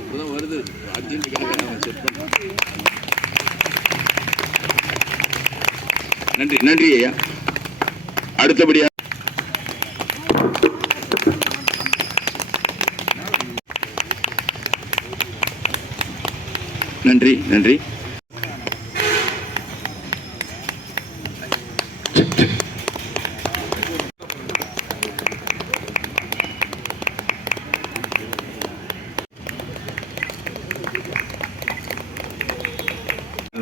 இப்போ தான் வருது நன்றி நன்றி ஐயா. அடுத்தபடியா நன்றி நன்றி.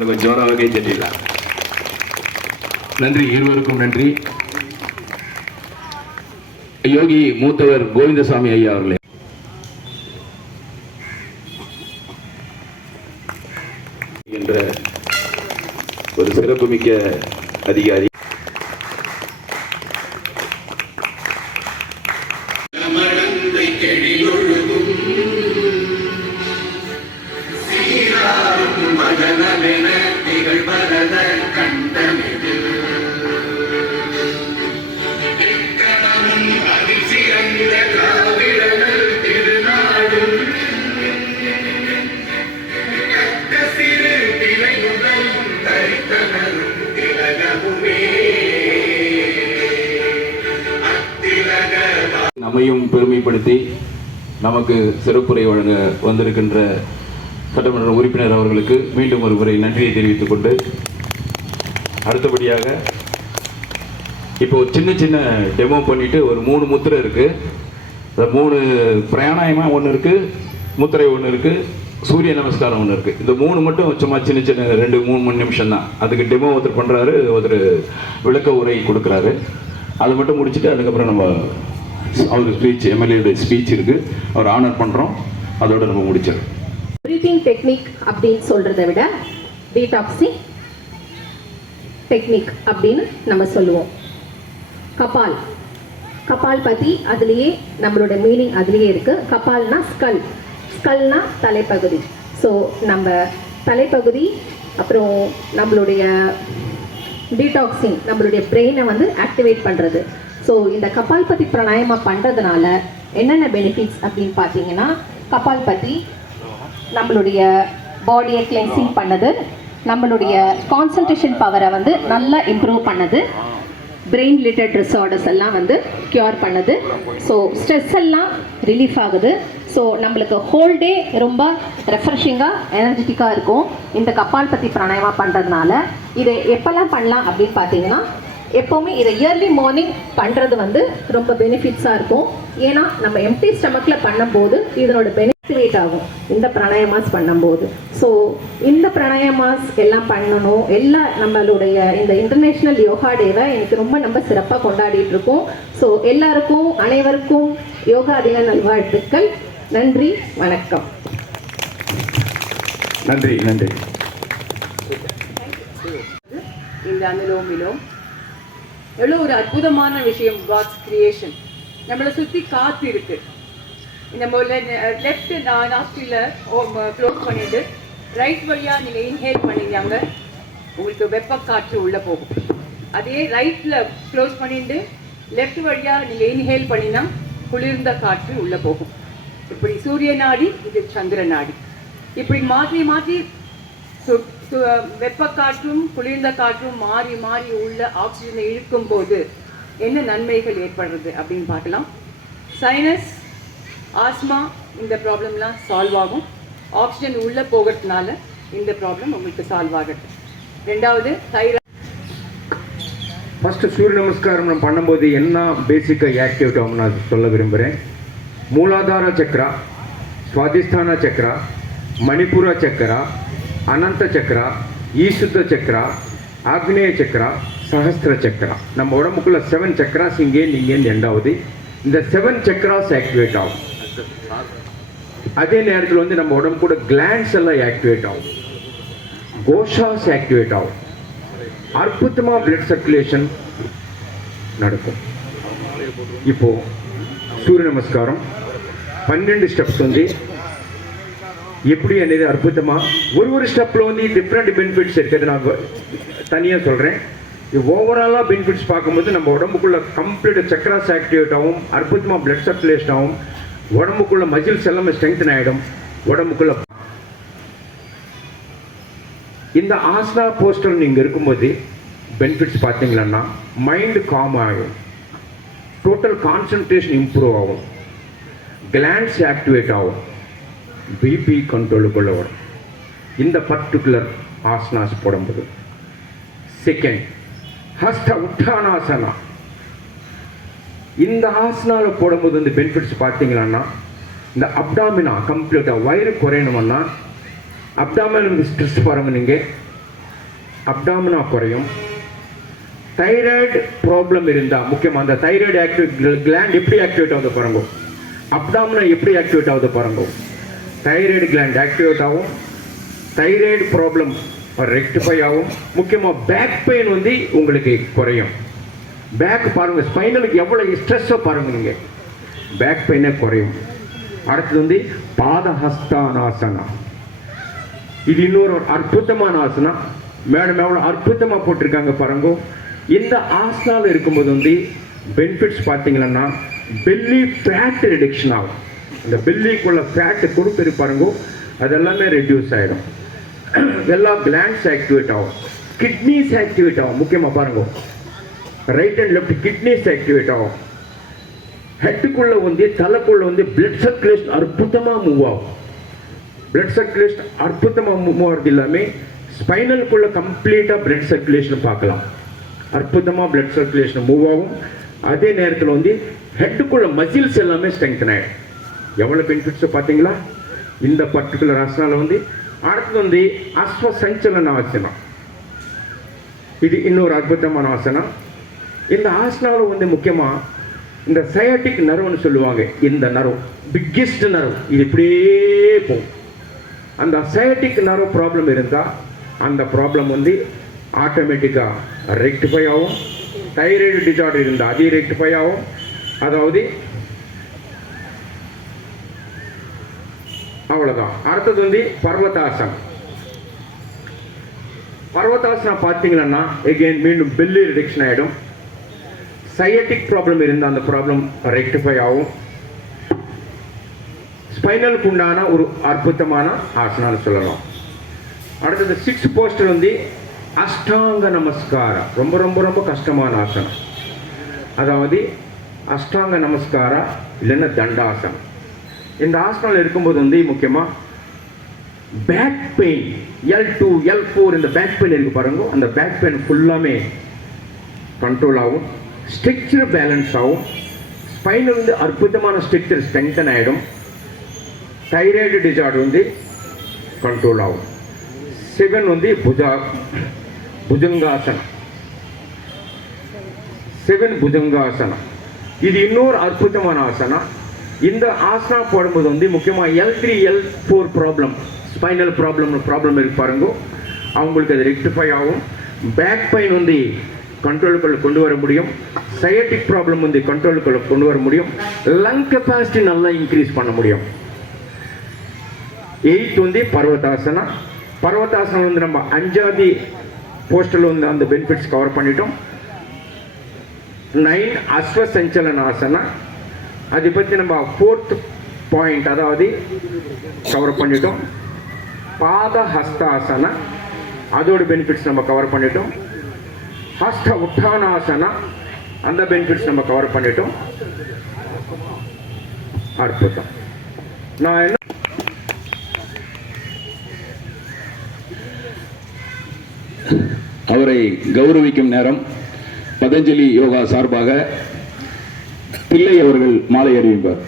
கொஞ்சம் ஜோராகவே சொல்லிடலாம் நன்றி இருவருக்கும் நன்றி. யோகி மூத்தவர் கோவிந்தசாமி ஐயா அவர்களே. என்ற ஒரு சிறப்புமிக்க அதிகாரி. நமக்கு சிறப்புரை வழங்க வந்திருக்கின்ற சட்டமன்ற உறுப்பினர் அவர்களுக்கு மீண்டும் ஒரு முறை நன்றியை தெரிவித்துக் கொண்டு அடுத்தபடியாக இப்போ சின்ன சின்ன டெமோ பண்ணிட்டு ஒரு மூணு முத்திரை இருக்கு. மூணு பிராணாயமாக ஒன்று இருக்கு முத்திரை ஒன்று இருக்கு சூரிய நமஸ்காரம் ஒன்று இருக்கு. இந்த மூணு மட்டும் சும்மா சின்ன சின்ன ரெண்டு மூணு மூணு நிமிஷம் தான். அதுக்கு டெமோ ஒருத்தர் பண்ணுறாரு ஒருத்தர் விளக்க உரை கொடுக்குறாரு. அதை மட்டும் முடிச்சுட்டு அதுக்கப்புறம் நம்ம அவர் ஸ்பீச் எம்எல்ஏட ஸ்பீச் இருக்கு. அவர் ஆனர் பண்றோம். அதோட நம்ம முடிச்சிடறோம். ப்ரீத்திங் டெக்னிக் அப்படின்னு சொல்றதை விட டீடாக்ஸிங் டெக்னிக் அப்படின்னு நம்ம சொல்லுவோம். கபால். கபால் பற்றி அதுலயே நம்மளோட மீனிங் அதுலயே இருக்கு. கபால்னா ஸ்கல் ஸ்கல்னா தலைப்பகுதி. ஸோ நம்ம தலைப்பகுதி அப்புறம் நம்மளுடைய டீடாக்சிங் நம்மளுடைய பிரெயினை வந்து ஆக்டிவேட் பண்ணுறது ஸோ இந்த கபால்பதி பிராணாயமா பண்ணுறதுனால என்னென்ன பெனிஃபிட்ஸ் அப்படின்னு பார்த்தீங்கன்னா கபால்பதி நம்மளுடைய பாடியை கிளென்சிங் பண்ணுது நம்மளுடைய கான்சன்ட்ரேஷன் பவரை வந்து நல்லா இம்ப்ரூவ் பண்ணுது பிரெயின் ரிலேட்டட் டிஸார்டர்ஸ் எல்லாம் வந்து க்யூர் பண்ணுது. ஸோ ஸ்ட்ரெஸ் எல்லாம் ரிலீஃப் ஆகுது. ஸோ நம்மளுக்கு ஹோல் டே ரொம்ப ரெஃப்ரெஷிங்காக எனர்ஜெட்டிக்காக இருக்கும். இந்த கப்பால் பற்றி பிராணாயமா பண்ணுறதுனால இதை எப்போல்லாம் பண்ணலாம் அப்படின்னு பார்த்தீங்கன்னா எப்போவுமே இதை இயர்லி மார்னிங் பண்ணுறது வந்து ரொம்ப பெனிஃபிட்ஸாக இருக்கும். ஏன்னா நம்ம எம்டி ஸ்டமக்கில் பண்ணும்போது இதனோட பெனிஃபிட் ஆகும். இந்த பிராணாயமாஸ் பண்ணும்போது. ஸோ இந்த பிராணாயமாஸ் எல்லாம் பண்ணணும். எல்லா நம்மளுடைய இந்த இன்டர்நேஷ்னல் யோகா டேவை இன்னைக்கு ரொம்ப நம்ம சிறப்பாக கொண்டாடிட்டு இருக்கோம். ஸோ எல்லாருக்கும் அனைவருக்கும் யோகா தின நல்வாழ்த்துக்கள். நன்றி வணக்கம். நன்றி நன்றி. இந்த அனுலோம் விலோம் எவ்வளோ ஒரு அற்புதமான விஷயம் காட்ஸ் கிரியேஷன் நம்மளை சுற்றி காற்று இருக்கு. நம்ம லெஃப்ட் நாஸ்டில் க்ளோஸ் பண்ணிட்டு ரைட் வழியாக நீங்கள் இன்ஹேல் பண்ணிடுறாங்க உங்களுக்கு வெப்ப காற்று உள்ளே போகும். அதே ரைட்டில் க்ளோஸ் பண்ணிட்டு லெஃப்ட் வழியாக நீங்கள் இன்ஹேல் பண்ணினா குளிர்ந்த காற்று உள்ளே போகும். இப்படி சூரிய நாடி இது சந்திர நாடி. இப்படி மாற்றி மாற்றி சு- வெப்ப காற்றும் குளிர்ந்த காற்றும் மாறி மாறி உள்ள ஆக்சிஜனை இழுக்கும் போது என்ன நன்மைகள் ஏற்படுறது அப்படின்னு பார்க்கலாம். சைனஸ் ஆஸ்மா இந்த ப்ராப்ளம்லாம் சால்வ் ஆகும். ஆக்சிஜன் உள்ளே போகிறதுனால இந்த ப்ராப்ளம் உங்களுக்கு சால்வ் ஆகட்டும். ரெண்டாவது தைராய்டு ஃபஸ்ட்டு சூரிய நமஸ்காரம் நம்ம பண்ணும்போது என்ன பேசிக்காக ஆக்டிவேட் ஆகும் நான் சொல்ல விரும்புகிறேன் மூலாதார சக்கரா சுவாதிஷ்டான சக்கரா மணிப்புரா சக்கரா அனந்த சக்கரா ஈசுத்த சக்கரா ஆக்னேய சக்கரா சஹஸ்திர சக்கரா நம்ம உடம்புக்குள்ள செவன் சக்கராஸ் இங்கேருந்து இங்கேருந்து எண்டாவது இந்த செவன் சக்கராஸ் ஆக்டிவேட் ஆகும் அதே நேரத்தில் வந்து நம்ம உடம்பு கூட கிளாண்ட்ஸ் எல்லாம் ஆக்டிவேட் ஆகும் கோஷாஸ் ஆக்டிவேட் ஆகும் அற்புதமாக பிளட் சர்க்குலேஷன் நடக்கும் இப்போ சூரிய நமஸ்காரம் பன்னெண்டு ஸ்டெப்ஸ் வந்து எப்படி என்னது அற்புதமாக ஒரு ஒரு ஸ்டெப்பில் வந்து டிஃப்ரெண்ட் பெனிஃபிட்ஸ் இருக்குது நான் தனியாக சொல்கிறேன் ஓவராலாக பெனிஃபிட்ஸ் பார்க்கும்போது நம்ம உடம்புக்குள்ள கம்ப்ளீட் சக்கராஸ் ஆக்டிவேட் ஆகும் அற்புதமாக பிளட் சர்க்குலேஷன் ஆகும். உடம்புக்குள்ள மசில்ஸ் எல்லாமே ஸ்ட்ரெங்தன் ஆகிடும் உடம்புக்குள்ள இந்த ஆஸ்னா போஸ்டர் நீங்கள் இருக்கும்போது பெனிஃபிட்ஸ் பார்த்தீங்கன்னா மைண்டு காம் ஆகும். டோட்டல் கான்சன்ட்ரேஷன் இம்ப்ரூவ் ஆகும். கிளான்ஸ் ஆக்டிவேட் ஆகும். பிபி கண்ட்ரோலுக்குள்ள வரும் இந்த பர்டிகுலர் ஆசனாஸ் போடும்போது. செகண்ட் ஹஸ்ட உத்தானாசனா. இந்த ஆசனாவில் போடும்போது இந்த பெனிஃபிட்ஸ் பார்த்தீங்கன்னா இந்த அப்டாமினா கம்ப்ளீட்டாக வயிறு குறையணும்னா அப்டாமினல் ஸ்ட்ரெஸ் பாருங்கள் நீங்கள் அப்டாமினா குறையும். தைராய்டு ப்ராப்ளம் இருந்தால் முக்கியமாக அந்த தைராய்டு ஆக்டிவேட் கிளாண்ட் எப்படி ஆக்டிவேட் ஆகுது பாருங்க. அப்டாமினா எப்படி ஆக்டிவேட் ஆகுது பாருங்க. தைராய்டு கிளாண்ட் ஆக்டிவேட் ஆகும். தைராய்டு ப்ராப்ளம் ரெக்டிஃபை ஆகும். முக்கியமாக பேக் பெயின் வந்து உங்களுக்கு குறையும். பேக் பாருங்க ஸ்பைனலுக்கு எவ்வளோ ஸ்ட்ரெஸ்ஸோ பாருங்க நீங்கள் பேக் பெயினே குறையும். அடுத்தது வந்து பாதஹஸ்தானாசனா. இது இன்னொரு ஒரு அற்புதமான ஆசனா. மேடம் எவ்வளோ அற்புதமாக போட்டிருக்காங்க பாருங்க. இந்த ஆசனால இருக்கும்போது வந்து பெனிஃபிட்ஸ் பார்த்தீங்கன்னா பெல்லி ஃபேட் ரிடக்ஷன் ஆகும். இந்த பில்லிக்குள்ள ஃபேட்டு கொடுத்துரு பாருங்க அதெல்லாமே ரெடியூஸ் ஆகிடும் எல்லாம் கிளாண்ட்ஸ் ஆக்டிவேட் ஆகும். கிட்னிஸ் ஆக்டிவேட் ஆகும். முக்கியமாக பாருங்க right and left kidneys activate ஆகும். ஹெட்டுக்குள்ளே வந்து தலைக்குள்ளே வந்து பிளட் சர்க்குலேஷன் அற்புதமாக மூவ் ஆகும். பிளட் சர்க்குலேஷன் அற்புதமாக மூவ் ஆகிறது எல்லாமே ஸ்பைனலுக்குள்ளே கம்ப்ளீட்டாக பிளட் சர்க்குலேஷன் பார்க்கலாம். அற்புதமாக பிளட் சர்க்குலேஷன் மூவ் ஆகும். அதே நேரத்தில் வந்து ஹெட்டுக்குள்ளே மசில்ஸ் எல்லாமே ஸ்ட்ரெங்தன் ஆகிடும் எவ்வளோ பெனிஃபிட்ஸோ பார்த்தீங்களா? இந்த பர்டிகுலர் ஆசனால் வந்து அடுத்தது வந்து அஸ்வ சஞ்சலன ஆசனம் இது இன்னொரு அற்புதமான ஆசனம் இந்த ஆசனாவில் வந்து முக்கியமாக இந்த சயாட்டிக் நரவுன்னு சொல்லுவாங்க. இந்த நர்வ் பிக்கெஸ்ட் நர்வ் இது இப்படியே போகும். அந்த சயாட்டிக் நர்வ் ப்ராப்ளம் இருந்தால் அந்த ப்ராப்ளம் வந்து ஆட்டோமேட்டிக்காக ரெக்டிஃபை ஆகும். தைராய்டு டிசார்டர் இருந்தால் அதே ரெக்டிஃபை ஆகும். அதாவது அவ்வளோதான் அடுத்தது வந்து பர்வதாசனம் பர்வதாசனம் பார்த்தீங்கன்னா எகெயின் மீண்டும் பெல்லி ரிடக்ஷன் ஆகிடும் சையட்டிக் ப்ராப்ளம் இருந்தால் அந்த ப்ராப்ளம் ரெக்டிஃபை ஆகும். ஸ்பைனலுக்கு உண்டான ஒரு அற்புதமான ஆசனான்னு சொல்லலாம். அடுத்தது சிக்ஸ் போஸ்டர் வந்து அஷ்டாங்க நமஸ்காரம். ரொம்ப ரொம்ப ரொம்ப கஷ்டமான ஆசனம். அதாவது அஷ்டாங்க நமஸ்காரம் இல்லைன்னா தண்டாசனம். இந்த ஆசனம் இருக்கும்போது வந்து முக்கியமாக back pain L two L four இந்த பேக் பெயின் இருக்கு பாருங்க. அந்த பேக் பெயின் ஃபுல்லாமே கண்ட்ரோல் ஆகும். ஸ்ட்ரக்சர் பேலன்ஸ் ஆகும். ஸ்பைனல் வந்து அற்புதமான ஸ்ட்ரக்சர் ஸ்ட்ரெங்தன் ஆகிடும் தைராய்டு டிசார்டர் வந்து கண்ட்ரோல் ஆகும். செவன் வந்து புஜா புஜங்காசனம். செவன் புஜங்காசனம். இது இன்னொரு அற்புதமான ஆசனம். இந்த ஆசனா போடும்போது வந்து முக்கியமாக L three L four problem spinal problem problem இருக்கு பாருங்க. அவங்களுக்கு அது ரெக்டிஃபை ஆகும். பேக் பெயின் வந்து கண்ட்ரோலுக்குள்ள கொண்டு வர முடியும். சையட்டிக் ப்ராப்ளம் வந்து கண்ட்ரோலுக்குள்ள கொண்டு வர முடியும். லங் கெப்பாசிட்டி நல்லா இன்க்ரீஸ் பண்ண முடியும். எயித் வந்து பர்வதாசனா. பர்வதாசனம் வந்து நம்ம அஞ்சாவது போஸ்டரில் வந்து அந்த பெனிஃபிட்ஸ் கவர் பண்ணிட்டோம். நைன் அஸ்வ சஞ்சலனாசனா அதை பற்றி நம்ம ஃபோர்த் பாயிண்ட் அதாவது கவர் பண்ணிட்டோம். பாத ஹஸ்தாசனா அதோட பெனிஃபிட்ஸ் நம்ம கவர் பண்ணிட்டோம். ஹஸ்த உத்தானாசனா அந்த பெனிஃபிட்ஸ் நம்ம கவர் பண்ணிட்டோம். அற்புதம். நான் என்ன அவரை கௌரவிக்கும் நேரம் பதஞ்சலி யோகா சார்பாக பிள்ளை அவர்கள் மாலை அறிவிப்பார்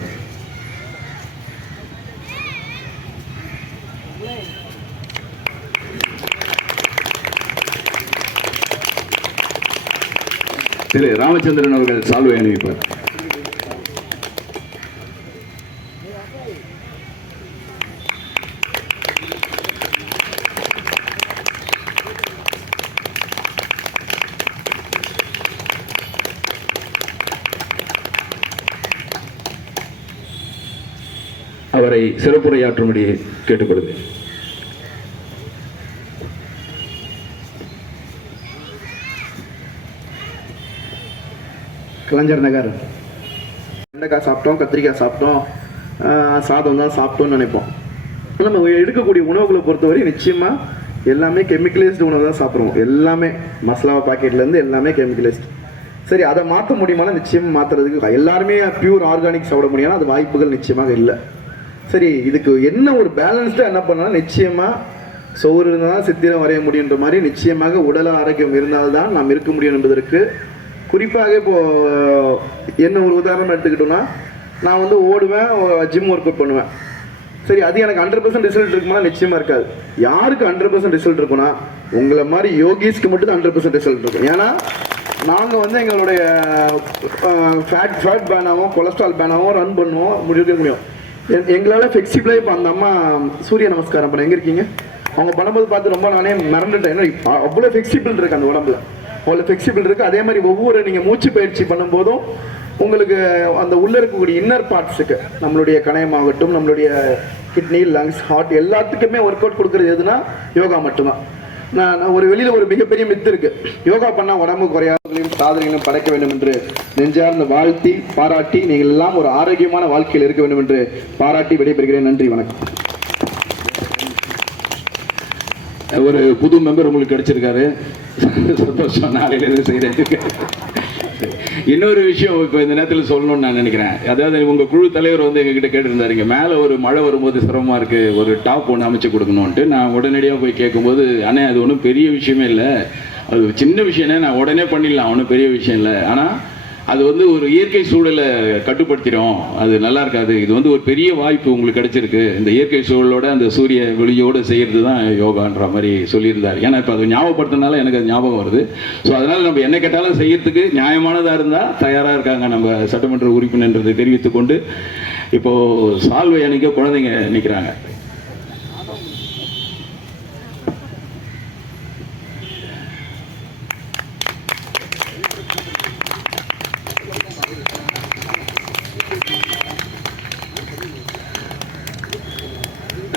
திரு ராமச்சந்திரன் அவர்கள் சால்வை அணிவிப்பார். அவரை சிறப்புரையாற்றும்படி கேட்டுக்கொள்கிறேன். கலைஞர் நகர். வெண்டைக்காய் சாப்பிட்டோம் கத்திரிக்காய் சாப்பிட்டோம் சாதம் தான் சாப்பிட்டோம்னு நினைப்போம். நம்ம எடுக்கக்கூடிய உணவுகளை பொறுத்தவரை நிச்சயமாக எல்லாமே கெமிக்கலைஸ்டு உணவு தான் சாப்பிடுவோம். எல்லாமே மசாலா பாக்கெட்லேருந்து எல்லாமே கெமிக்கலைஸ்டு சரி அதை மாற்ற முடியுமானா நிச்சயம் மாற்றுறதுக்கு எல்லாருமே பியூர் ஆர்கானிக் சாப்பிட முடியும்னா அது வாய்ப்புகள் நிச்சயமாக இல்லை. சரி இதுக்கு என்ன ஒரு பேலன்ஸ்டாக என்ன பண்ணலாம்? நிச்சயமாக சோறு இருந்தால் தான் சித்திரம் வரைய முடியுன்ற மாதிரி நிச்சயமாக உடல் ஆரோக்கியம் இருந்தால்தான் நாம் இருக்க முடியும் என்பதற்கு. குறிப்பாக இப்போ என்ன ஒரு உதாரணம் எடுத்துக்கிட்டோம்னா நான் வந்து ஓடுவேன் ஜிம் ஒர்க் அவுட் பண்ணுவேன். சரி அது எனக்கு ஹண்ட்ரட் பர்சன்ட் ரிசல்ட் இருக்குமா? நிச்சயமாக இருக்காது. யாருக்கு ஹண்ட்ரட் பர்சன்ட் ரிசல்ட் இருக்குன்னா உங்களை மாதிரி யோகிஸ்க்கு மட்டும் தான் ஹண்ட்ரட் பர்சன்ட் ரிசல்ட் இருக்கும். ஏன்னா நாங்கள் வந்து எங்களுடைய ஃபேட் ஃபேட் பேனாகவும் கொலஸ்ட்ரால் பேனாகவும் ரன் பண்ணுவோம் முடிக்க முடியும். எங்களால் ஃப்ளெக்சிபிளாக இப்போ அந்த அம்மா சூரிய நமஸ்காரம் பண்ண எங்கே இருக்கீங்க? அவங்க பண்ணும்போது பார்த்து ரொம்ப நானே மறந்துட்டேன். ஏன்னா அவ்வளோ ஃப்ளெக்சிபிள் இருக்கு அந்த உடம்புல. அவ்வளோ ஃப்ளெக்சிபிள் இருக்கு. அதே மாதிரி ஒவ்வொரு நீங்கள் மூச்சு பயிற்சி பண்ணும்போதும் உங்களுக்கு அந்த உள்ள இருக்கக்கூடிய இன்னர் பார்ட்ஸுக்கு நம்மளுடைய கணையமாகட்டும் நம்மளுடைய கிட்னி லங்ஸ் ஹார்ட் எல்லாத்துக்குமே ஒர்க் அவுட் கொடுக்குறது எதுனா யோகா மட்டும்தான். நான் நான் ஒரு வெளியில ஒரு மிகப்பெரிய மித்து இருக்கு. யோகா பண்ணா உடம்பு குறையாதவர்களையும் சாதனைகளையும் படைக்க வேண்டும் என்று நெஞ்சார்ந்து வாழ்த்தி பாராட்டி நீங்கள் எல்லாம் ஒரு ஆரோக்கியமான வாழ்க்கையில் இருக்க வேண்டும் என்று பாராட்டி விடைபெறுகிறேன். நன்றி வணக்கம். ஒரு புது மெம்பர் உங்களுக்கு கிடைச்சிருக்காரு. சந்தோஷம் நாளையில இருந்து செய்கிறேன் இன்னொரு விஷயம் இப்போ இந்த நேரத்தில் சொல்லணும்னு நான் நினைக்கிறேன். அதாவது உங்கள் குழு தலைவர் வந்து எங்ககிட்ட கேட்டிருந்தாரு இங்கே மேலே ஒரு மழை வரும்போது சிரமமாக இருக்குது ஒரு டாப் ஒன்று அமைச்சு கொடுக்கணுன்ட்டு நான் உடனடியாக போய் கேட்கும்போது அண்ணே அது ஒன்றும் பெரிய விஷயமே இல்லை. அது சின்ன விஷயம்னே நான் உடனே பண்ணிடலாம் ஒன்றும் பெரிய விஷயம் இல்லை. ஆனால் அது வந்து ஒரு இயற்கை சூழலை கட்டுப்படுத்திடும். அது நல்லா இருக்காது. இது வந்து ஒரு பெரிய வாய்ப்பு உங்களுக்கு கிடைச்சிருக்கு. இந்த இயற்கை சூழலோட அந்த சூரிய வெளியோடு செய்கிறது தான் யோகான்ற மாதிரி சொல்லியிருந்தார். ஏன்னா இப்போ அது ஞாபகப்படுத்தினால எனக்கு அது ஞாபகம் வருது. ஸோ அதனால் நம்ம என்ன கேட்டாலும் செய்யறதுக்கு நியாயமானதாக இருந்தால் தயாராக இருக்காங்க நம்ம சட்டமன்ற உறுப்பினர்ன்றதை தெரிவித்துக்கொண்டு இப்போது சால்வை அணிக்க குழந்தைங்க நிற்கிறாங்க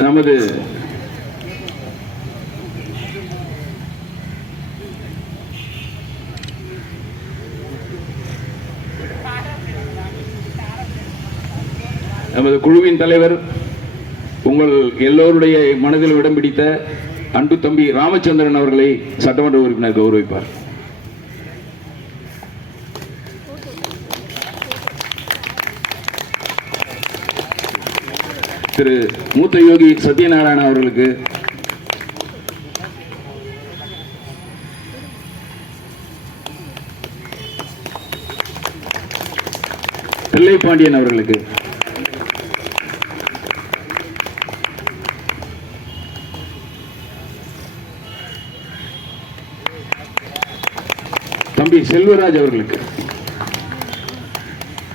நமது நமது குழுவின் தலைவர் உங்கள் எல்லோருடைய மனதில் இடம் பிடித்த அன்பு தம்பி ராமச்சந்திரன் அவர்களை சட்டமன்ற உறுப்பினர் கௌரவிப்பார். திரு மூத்த யோகி சத்யநாராயண அவர்களுக்கு. தில்லை பாண்டியன் அவர்களுக்கு. தம்பி செல்வராஜ் அவர்களுக்கு.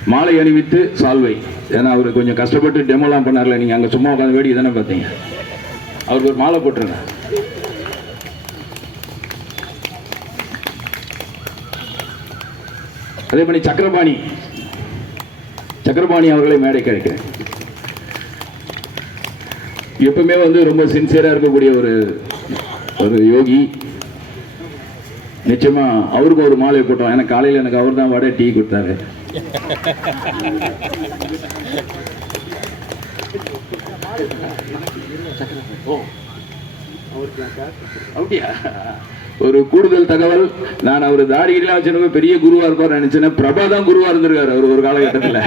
மாலை அணிவித்து சால்வை. ஏன்னா அவர் கொஞ்சம் கஷ்டப்பட்டு டெமோலாம் பண்ணார்ல நீங்கள் அங்கே சும்மா உட்காந்து வேடிக்கை தானே பார்த்தீங்க? அவருக்கு ஒரு மாலை போட்டுருங்க. அதே மாதிரி சக்கரபாணி. சக்கரபாணி அவர்களை மேடை கிடைக்கிறேன் எப்பவுமே வந்து ரொம்ப சின்சியராக இருக்கக்கூடிய ஒரு ஒரு யோகி. நிச்சயமாக அவருக்கு ஒரு மாலை போட்டோம். ஏன்னா காலையில் எனக்கு அவர் தான் வடை டீ கொடுத்தாரு. ஒரு கூடுதல் தகவல் நான் அவர் தாடிகளாம் வச்சிருக்க பெரிய குருவா இருப்பார் நினைச்சேன் பிரபா தான் குருவா இருந்திருக்காரு அவர் ஒரு காலகட்டத்தில்.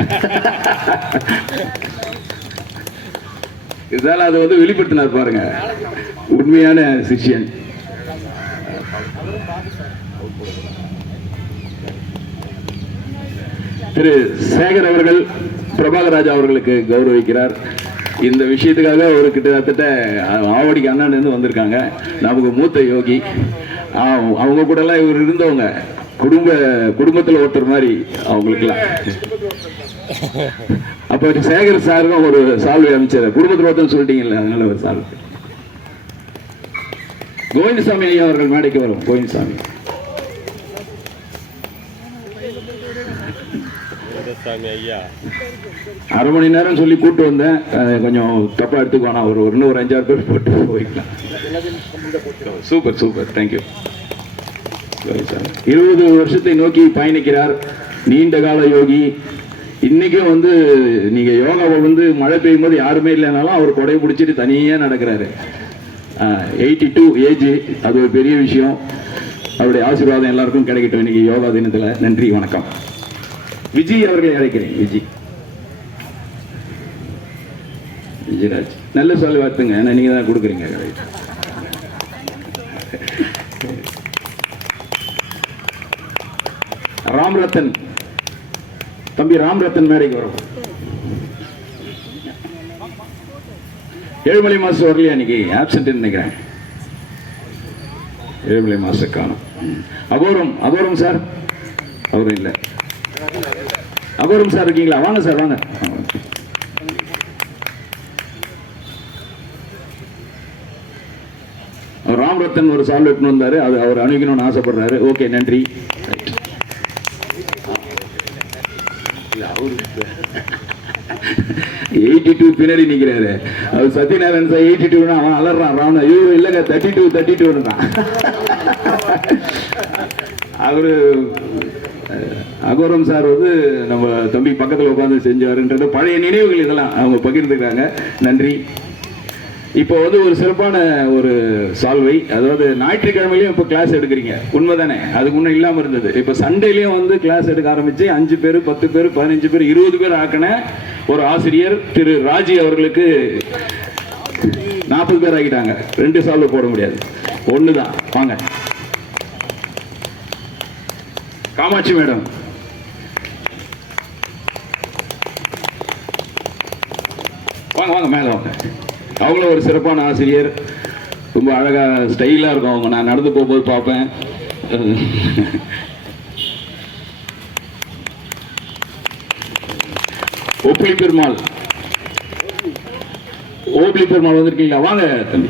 இதால அதை வந்து வெளிப்படுத்தினார் பாருங்க உண்மையான சிஷ்யன். திரு சேகர் அவர்கள் பிரபாகராஜா அவர்களுக்கு கௌரவிக்கிறார். இந்த விஷயத்துக்காக ஒரு கிட்டத்தட்ட ஆவடிக்கு அண்ணன் வந்திருக்காங்க. நமக்கு மூத்த யோகி. அவங்க கூட எல்லாம் இவர் இருந்தவங்க. குடும்ப குடும்பத்தில் ஒருத்தர் மாதிரி அவங்களுக்குலாம் அப்ப சேகர் சாருக்கும் ஒரு சால்வை அமைச்சர். குடும்பத்தில் ஒருத்தர் சொல்லிட்டீங்கல்ல அதனால ஒரு சால்வை. கோவிந்தசாமி அவர்கள் மேடைக்கு வரும். கோவிந்தசாமி. சாமி ஐயா. அரை மணி நேரம் சொல்லி கூட்டு வந்தேன். கொஞ்சம் தப்பா எடுத்துக்கோனா ஒரு இன்னும் ஒரு அஞ்சாறு பேர் போட்டு போய்க்கலாம் சூப்பர் சூப்பர். தேங்க்யூ இருபது வருஷத்தை நோக்கி பயணிக்கிறார். நீண்ட கால யோகி. இன்னைக்கும் வந்து நீங்க யோகாவை வந்து மழை பெய்யும் போது யாருமே இல்லைனாலும் அவர் கொடை பிடிச்சிட்டு தனியாக நடக்கிறாரு. எயிட்டி டூ ஏஜ் அது ஒரு பெரிய விஷயம். அவருடைய ஆசீர்வாதம் எல்லாருக்கும் கிடைக்கட்டும். இன்னைக்கு யோகா தினத்துல. நன்றி வணக்கம். விஜய் அவர்களை அழைக்கிறேன். விஜய். விஜயராஜ் நல்ல சொல்லி பார்த்துங்க ஏன்னா நீங்க தான் கொடுக்குறீங்க. ராம்ரத்தன். தம்பி ராம்ரத்தன் மேடைக்கு வரும். ஏழுமலை மாசம் வரலையா இன்னைக்கு? ஆப்சண்ட் நினைக்கிறேன். ஏழுமலை மாதம் காணும். அகோரம் அகோரம் சார். அவரும் இல்லை. அகோரம் சார் இருக்கீங்களா? வாங்க சார் வாங்க. அவர் ராம்ரத்தன் ஒரு சால்வ் எடுத்துன்னு வந்தாரு. அது அவர் அணுகணும்னு ஆசைப்படுறாரு. ஓகே நன்றி. எயிட்டி டூ பின்னாடி நிற்கிறாரு அவர் சத்யநாராயண் சார் எயிட்டி டூனா அவன் அலறான். ராவணா ஐயோ இல்லைங்க தேர்ட்டி டூ தேர்ட்டி டூன்றான் அவரு அகோரம் சார் வந்து நம்ம தம்பி பக்கத்தில் உட்காந்து செஞ்சாருன்றது பழைய நினைவுகள் இதெல்லாம் அவங்க பகிர்ந்துக்கிறாங்க. நன்றி. இப்போ வந்து ஒரு சிறப்பான ஒரு சால்வை அதாவது ஞாயிற்றுக்கிழமையிலையும் இப்போ கிளாஸ் எடுக்கிறீங்க. உண்மைதானே? அதுக்கு முன்னே இல்லாமல் இருந்தது. இப்போ சண்டேலையும் வந்து கிளாஸ் எடுக்க ஆரம்பித்து அஞ்சு பேர் பத்து பேர் பதினஞ்சு பேர் இருபது பேர் ஆக்கின ஒரு ஆசிரியர் திரு ராஜி அவர்களுக்கு நாற்பது பேர் ஆகிட்டாங்க ரெண்டு சால்வ் போட முடியாது. ஒன்று தான் வாங்க. காமாட்சி மேடம். வாங்க வாங்க மேலே வாங்க. அவங்களும் ஒரு சிறப்பான ஆசிரியர். ரொம்ப அழகாக ஸ்டைலாக இருக்கும் அவங்க. நான் நடந்து போகும்போது பார்ப்பேன். ஒப்பை பெருமாள். ஓபிளி பெருமாள் வந்திருக்கீங்களா? வாங்க தம்பி.